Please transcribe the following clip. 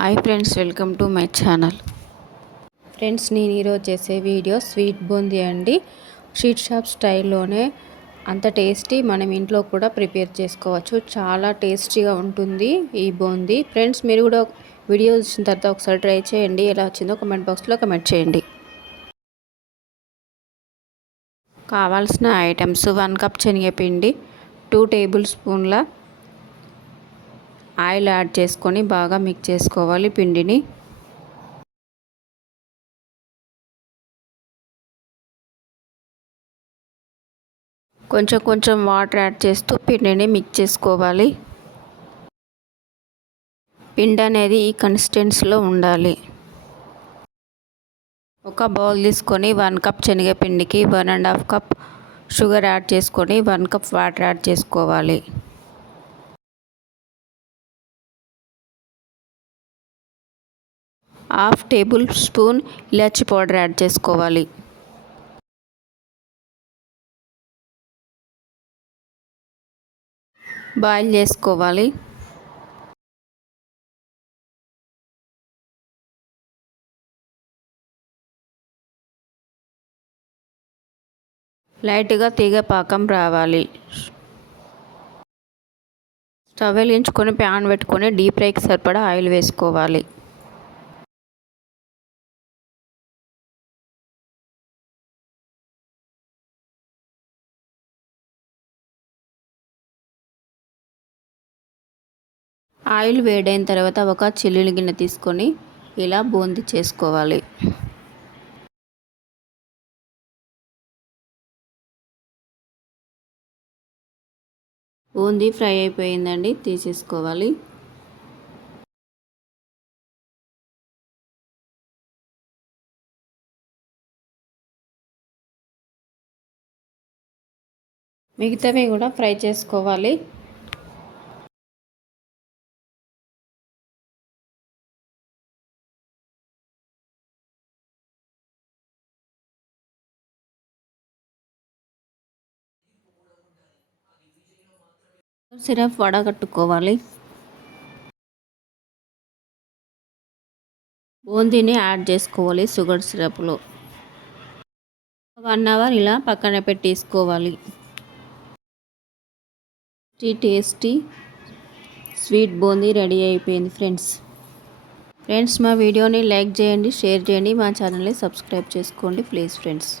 Hi friends, welcome to my channel. Friends, నేను ఈరోజు చేసే వీడియో స్వీట్ బూందీ అండి. స్వీట్ షాప్ స్టైల్లోనే అంత టేస్టీ మనం ఇంట్లో కూడా ప్రిపేర్ చేసుకోవచ్చు. చాలా టేస్టీగా ఉంటుంది ఈ బూందీ. ఫ్రెండ్స్, మీరు కూడా వీడియో చూసిన తర్వాత ఒకసారి ట్రై చేయండి. ఎలా వచ్చిందో కామెంట్ బాక్స్లో కామెంట్ చేయండి. కావాల్సిన ఐటమ్స్: 1 కప్ శనగపిండి, 2 టేబుల్ స్పూన్ల ఆయిల్ యాడ్ చేసుకొని బాగా మిక్స్ చేసుకోవాలి పిండిని. కొంచెం కొంచెం వాటర్ యాడ్ చేస్తూ పిండిని మిక్స్ చేసుకోవాలి. పిండి అనేది ఈ కన్సిస్టెన్సీలో ఉండాలి. ఒక బౌల్ తీసుకొని 1 కప్ శనగపిండికి 1.5 కప్ షుగర్ యాడ్ చేసుకొని 1 కప్ వాటర్ యాడ్ చేసుకోవాలి. హాఫ్ టేబుల్ స్పూన్ ఇలాచి పౌడర్ యాడ్ చేసుకోవాలి. బాయిల్ చేసుకోవాలి. లైట్గా తీగ పాకం రావాలి. స్టవ్ వెలిగించుకొని ప్యాన్ పెట్టుకొని డీప్ ఫ్రైకి సరిపడా ఆయిల్ వేసుకోవాలి. ఆయిల్ వేడైన తర్వాత ఒక చిల్లులు గిన్నె తీసుకొని ఇలా బూందీ చేసుకోవాలి. బూందీ ఫ్రై అయిపోయిందండి, తీసేసుకోవాలి. మిగతావి కూడా ఫ్రై చేసుకోవాలి. సిరప్ వడగట్టుకోవాలి. బూందీని యాడ్ చేసుకోవాలి షుగర్ సిరప్లో. 1 అవర్ ఇలా పక్కన పెట్టేసుకోవాలి. టేస్టీ స్వీట్ బూందీ రెడీ అయిపోయింది ఫ్రెండ్స్. మా వీడియోని లైక్ చేయండి, షేర్ చేయండి, మా ఛానల్ని సబ్స్క్రైబ్ చేసుకోండి ప్లీజ్ ఫ్రెండ్స్.